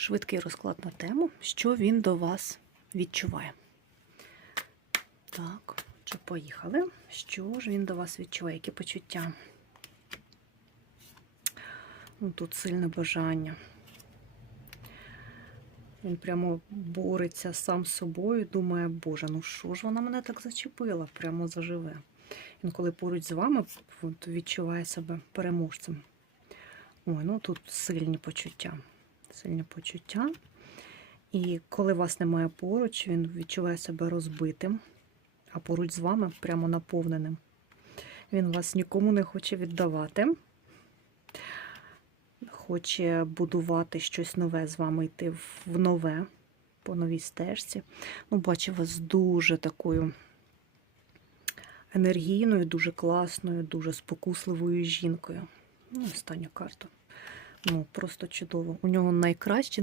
Швидкий розклад на тему, що він до вас відчуває. Так, що поїхали. Що ж він до вас відчуває? Які почуття? Ну, тут сильне бажання. Він прямо бореться сам з собою, думає, Боже, ну що ж вона мене так зачепила, прямо заживе. Він коли поруч з вами відчуває себе переможцем. Ой, ну тут сильні почуття. Сильні почуття. І коли вас немає поруч, він відчуває себе розбитим, а поруч з вами прямо наповненим. Він вас нікому не хоче віддавати, хоче будувати щось нове з вами, йти в нове, по новій стежці. Ну, бачу вас дуже такою енергійною, дуже класною, дуже спокусливою жінкою. Ну, останню карту. Ну, просто чудово. У нього найкращі